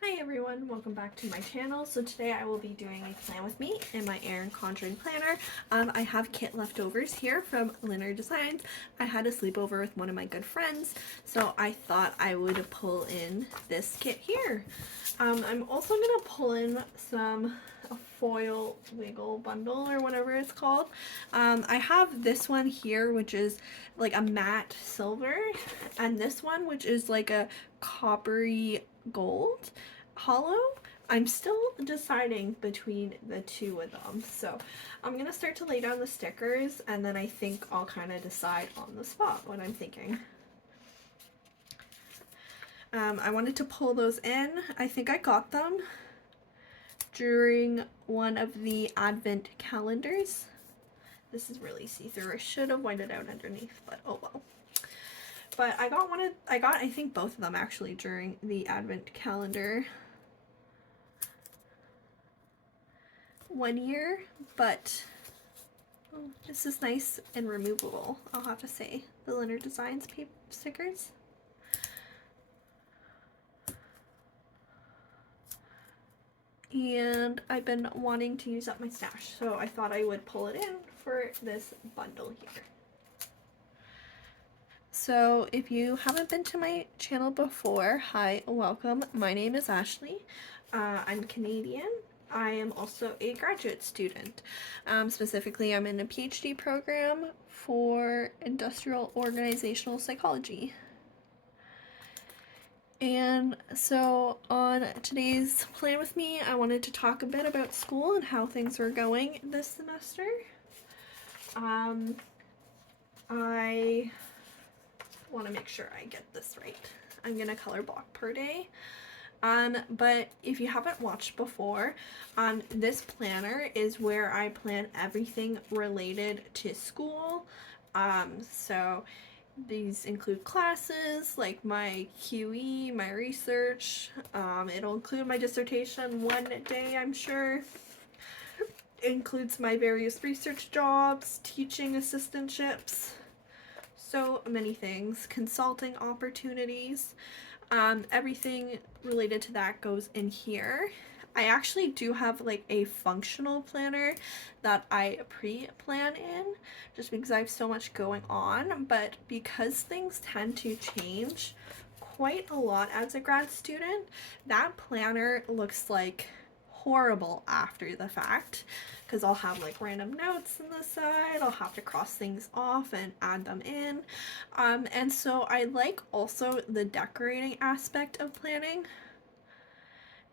Hi everyone, welcome back to my channel. So today I will be doing a plan with me in my Erin Condren planner. I have kit leftovers here from Linear Designs. I had a sleepover with one of my good friends, so I thought I would pull in this kit here. I'm also going to pull in a foil wiggle bundle or whatever it's called. I have this one here, which is like a matte silver, and this one, which is like a coppery gold hollow. I'm still deciding between the two of them, so I'm gonna start to lay down the stickers, and then I think I'll kind of decide on the spot what I'm thinking. I wanted to pull those in. I think I got them during one of the advent calendars. This is really see-through. I should have wiped it out underneath, but oh well. But I got I think both of them actually during the advent calendar one year, but this is nice and removable, I'll have to say. The Linear Designs paper stickers. And I've been wanting to use up my stash, so I thought I would pull it in for this bundle here. So if you haven't been to my channel before, hi, welcome. My name is Ashley. I'm Canadian. I am also a graduate student. Specifically, I'm in a PhD program for industrial organizational psychology. And so on today's plan with me, I wanted to talk a bit about school and how things were going this semester. I want to make sure I get this right. I'm gonna color block per day. But if you haven't watched before, this planner is where I plan everything related to school. So these include classes like my QE, my research. It'll include my dissertation one day, I'm sure. It includes my various research jobs, teaching assistantships, so many things, consulting opportunities. Everything related to that goes in here. I actually do have like a functional planner that I pre-plan in just because I have so much going on, but because things tend to change quite a lot as a grad student, that planner looks like horrible after the fact because I'll have like random notes on the side. I'll have to cross things off and add them in. And so I like also the decorating aspect of planning.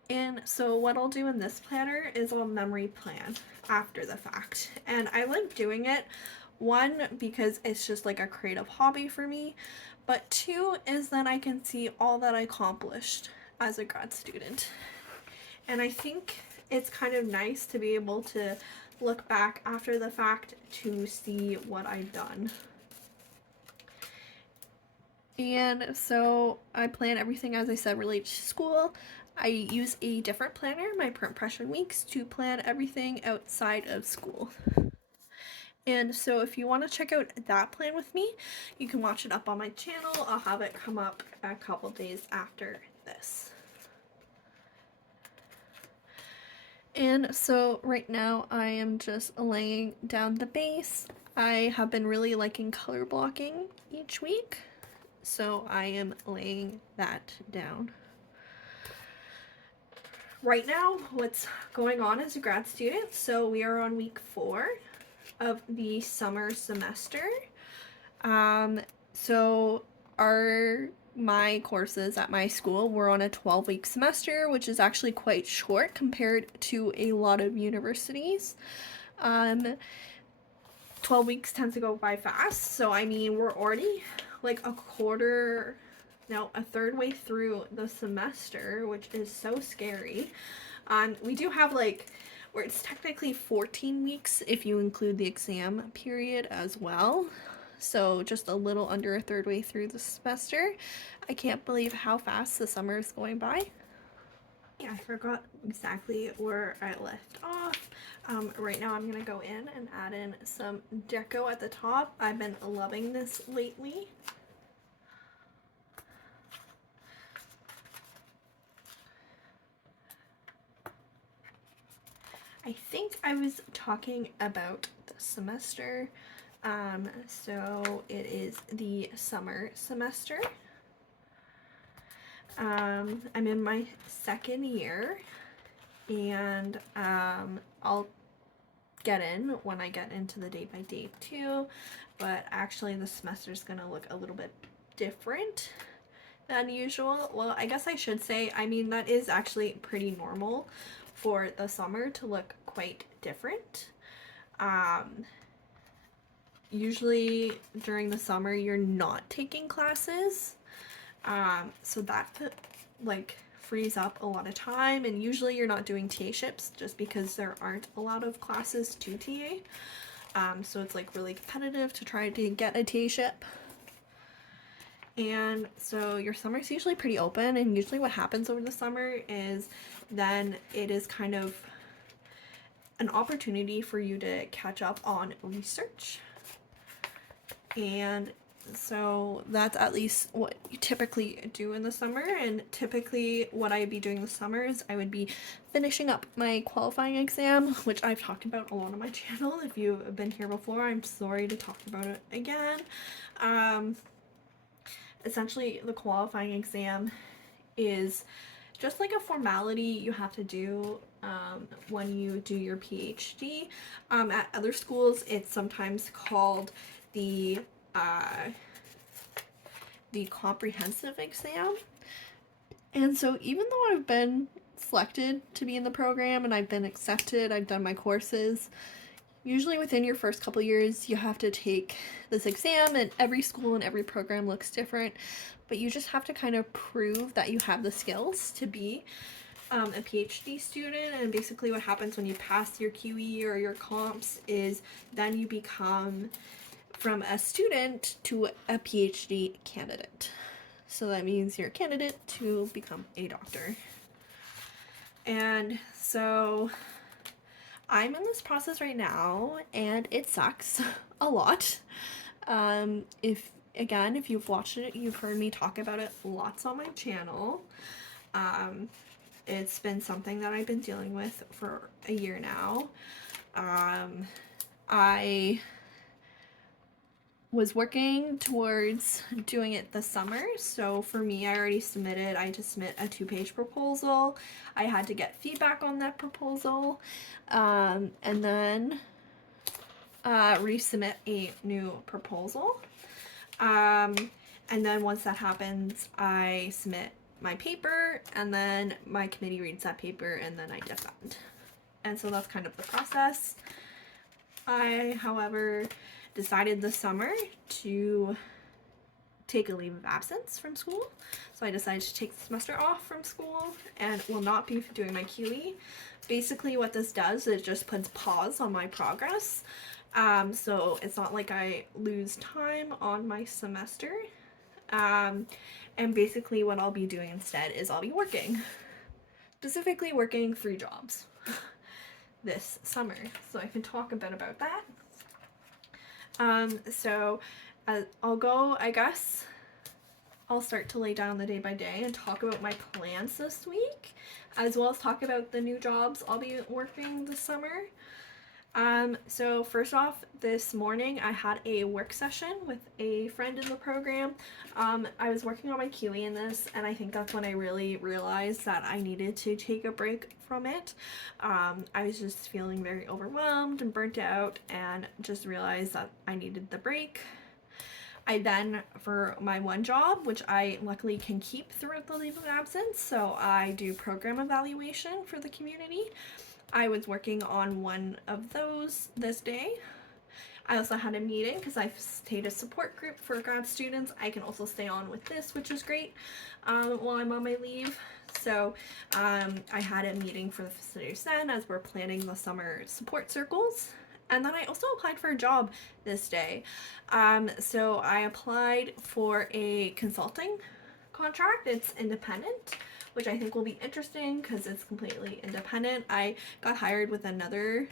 And so what I'll do in this planner is I'll memory plan after the fact. And I like doing it, one, because it's just like a creative hobby for me, but two is that I can see all that I accomplished as a grad student. And I think it's kind of nice to be able to look back after the fact to see what I've done. And so I plan everything, as I said, related to school. I use a different planner, my print impression weeks, to plan everything outside of school. And so if you want to check out that plan with me, you can watch it up on my channel. I'll have it come up a couple days after this. And so right now I am just laying down the base. I have been really liking color blocking each week, so I am laying that down. Right now, what's going on as a grad student, so we are on week 4 of the summer semester. So my courses at my school were on a 12-week semester, which is actually quite short compared to a lot of universities. 12 weeks tends to go by fast, so I mean, we're already like a third way through the semester, which is so scary. We do have like, where it's technically 14 weeks if you include the exam period as well. So just a little under a third way through the semester. I can't believe how fast the summer is going by. Yeah, I forgot exactly where I left off. Right now I'm gonna go in and add in some deco at the top. I've been loving this lately. I think I was talking about the semester. So it is the summer semester. I'm in my second year, and I'll get in when I get into the day by day too, but actually the semester is going to look a little bit different than usual. Well, I guess I should say, I mean, that is actually pretty normal for the summer to look quite different. Usually during the summer you're not taking classes, so that like frees up a lot of time, and usually you're not doing TA ships just because there aren't a lot of classes to TA. So it's like really competitive to try to get a TA ship. And so your summer is usually pretty open, and usually what happens over the summer is then it is kind of an opportunity for you to catch up on research. And so that's at least what you typically do in the summer. And typically what I'd be doing this summer is I would be finishing up my qualifying exam, which I've talked about a lot on my channel. If you've been here before, I'm sorry to talk about it again. Essentially the qualifying exam is just like a formality you have to do when you do your PhD. At other schools it's sometimes called the comprehensive exam. And so even though I've been selected to be in the program and I've been accepted, I've done my courses, usually within your first couple years you have to take this exam, and every school and every program looks different, but you just have to kind of prove that you have the skills to be a PhD student. And basically what happens when you pass your QE or your comps is then you become from a student to a PhD candidate. So that means you're a candidate to become a doctor. And so I'm in this process right now, and it sucks a lot. If you've watched it, you've heard me talk about it lots on my channel. It's been something that I've been dealing with for a year now. I was working towards doing it this summer. So for me, I already submitted, I had to submit a 2-page proposal. I had to get feedback on that proposal, and then resubmit a new proposal. And then once that happens, I submit my paper, and then my committee reads that paper, and then I defend. And so that's kind of the process. I, however, decided this summer to take a leave of absence from school. So I decided to take the semester off from school and will not be doing my QE. Basically what this does is just puts pause on my progress. So it's not like I lose time on my semester. And basically what I'll be doing instead is I'll be working. Specifically working 3 jobs this summer. So I can talk a bit about that. So I'll start to lay down the day by day and talk about my plans this week, as well as talk about the new jobs I'll be working this summer. So first off, this morning I had a work session with a friend in the program. I was working on my QE in this, and I think that's when I really realized that I needed to take a break from it. I was just feeling very overwhelmed and burnt out, and just realized that I needed the break. I then, for my one job, which I luckily can keep throughout the leave of absence, so I do program evaluation for the community. I was working on one of those this day. I also had a meeting because I've stayed a support group for grad students. I can also stay on with this, which is great, while I'm on my leave. So I had a meeting for the facilitators then as we're planning the summer support circles. And then I also applied for a job this day. So I applied for a consulting contract. It's independent, which I think will be interesting because it's completely independent. I got hired with another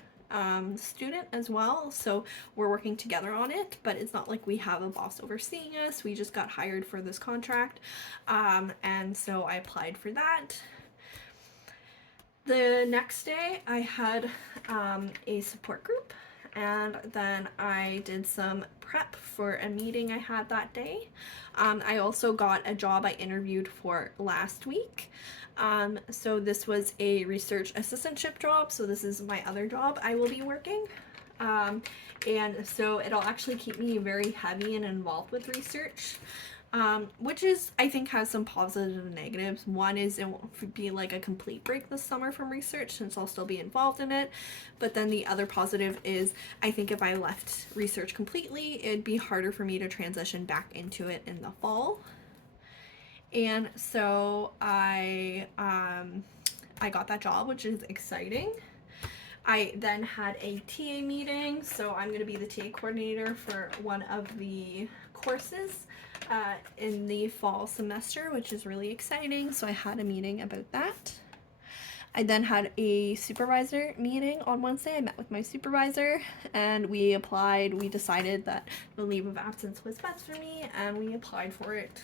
student as well, so we're working together on it, but it's not like we have a boss overseeing us. We just got hired for this contract, and so I applied for that. The next day I had a support group, and then I did some prep for a meeting I had that day. I also got a job I interviewed for last week. So this was a research assistantship job, so this is my other job I will be working. And so it'll actually keep me very heavy and involved with research. Which is, I think, has some positives and negatives. One is it won't be like a complete break this summer from research since I'll still be involved in it. But then the other positive is I think if I left research completely, it'd be harder for me to transition back into it in the fall. And so I got that job, which is exciting. I then had a TA meeting, so I'm going to be the TA coordinator for one of the courses in the fall semester, which is really exciting. So I had a meeting about that. I then had a supervisor meeting on Wednesday. I met with my supervisor and we decided that the leave of absence was best for me and we applied for it.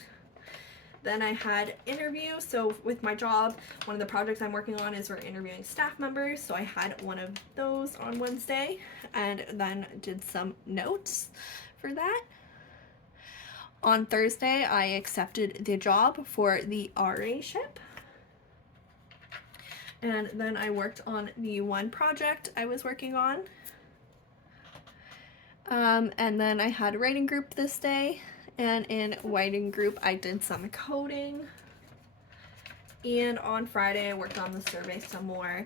Then I had interview. So with my job, one of the projects I'm working on is we're interviewing staff members. So I had one of those on Wednesday and then did some notes for that. On Thursday, I accepted the job for the RA-ship. And then I worked on the one project I was working on. And then I had a writing group this day. And in writing group, I did some coding. And on Friday, I worked on the survey some more.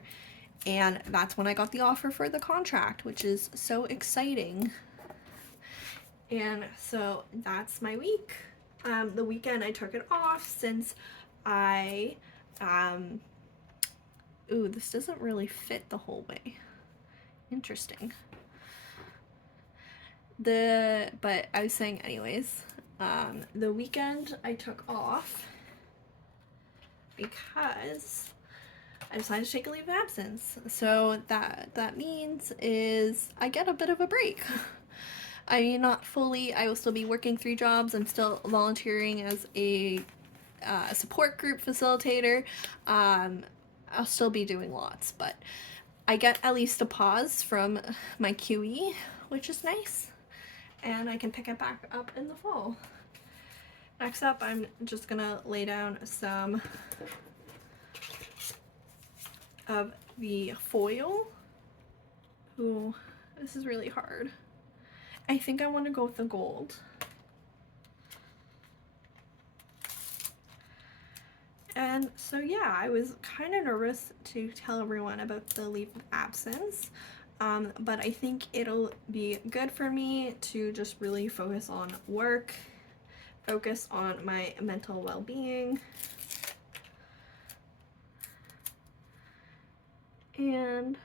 And that's when I got the offer for the contract, which is so exciting. And so that's my week. The weekend I took it off since I, ooh, this doesn't really fit the whole way. Interesting. But I was saying anyways, the weekend I took off because I decided to take a leave of absence. So that means is I get a bit of a break. I mean, not fully. I will still be working 3 jobs. I'm still volunteering as a support group facilitator. I'll still be doing lots, but I get at least a pause from my QE, which is nice. And I can pick it back up in the fall. Next up, I'm just gonna lay down some of the foil. Ooh, this is really hard. I think I want to go with the gold. And so yeah, I was kind of nervous to tell everyone about the leave of absence, but I think it'll be good for me to just really focus on work, focus on my mental well-being, and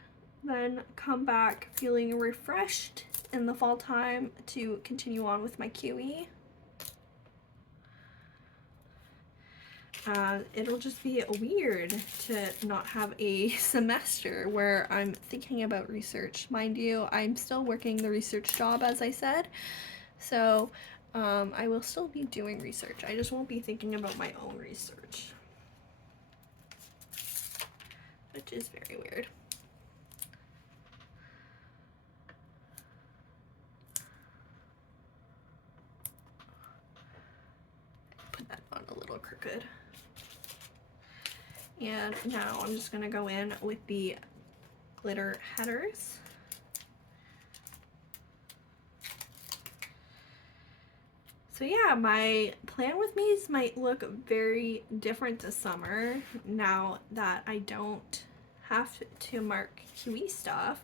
then come back feeling refreshed in the fall time to continue on with my QE. It'll just be weird to not have a semester where I'm thinking about research. Mind you, I'm still working the research job, as I said, so I will still be doing research. I just won't be thinking about my own research, which is very weird. Put that on a little crooked. And now I'm just gonna go in with the glitter headers. So yeah, my plan with me's might look very different this summer now that I don't have to mark QE stuff.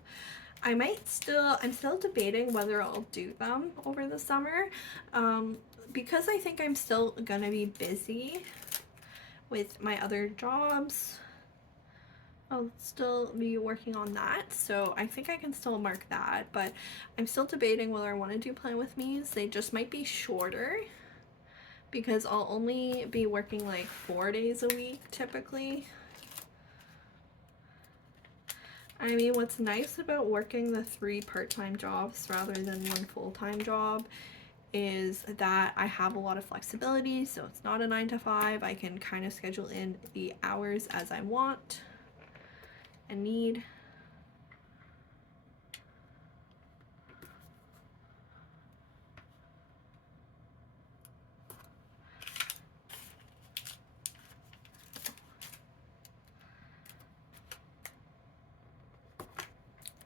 I'm still debating whether I'll do them over the summer, because I think I'm still gonna be busy with my other jobs. I'll still be working on that, so I think I can still mark that, but I'm still debating whether I want to do plan with me's. They just might be shorter because I'll only be working like 4 days a week typically. I mean, what's nice about working the 3 part-time jobs rather than 1 full-time job is that I have a lot of flexibility, so it's not a 9 to 5. I can kind of schedule in the hours as I want. a need.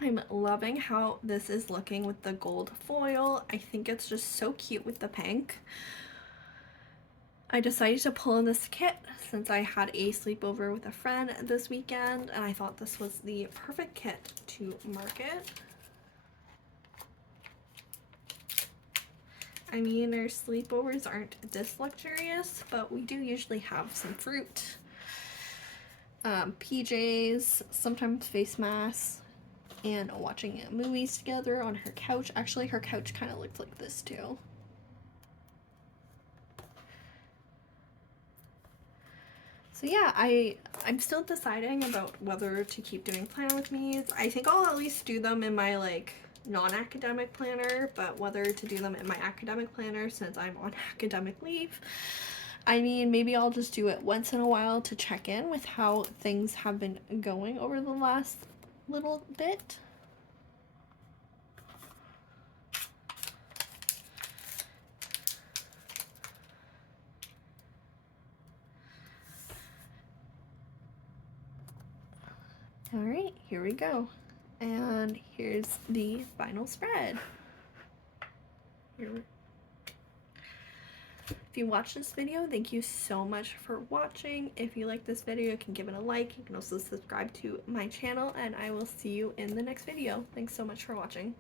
I'm loving how this is looking with the gold foil. I think it's just so cute with the pink. I decided to pull in this kit since I had a sleepover with a friend this weekend, and I thought this was the perfect kit to market. I mean, our sleepovers aren't this luxurious, but we do usually have some fruit, PJs, sometimes face masks, and watching movies together on her couch. Actually, her couch kind of looked like this too. So yeah, I'm still deciding about whether to keep doing plan with me's. I think I'll at least do them in my like non-academic planner, but whether to do them in my academic planner since I'm on academic leave. I mean, maybe I'll just do it once in a while to check in with how things have been going over the last little bit. All right, here we go. And here's the final spread. Here. If you watched this video, thank you so much for watching. If you like this video, you can give it a like. You can also subscribe to my channel, and I will see you in the next video. Thanks so much for watching.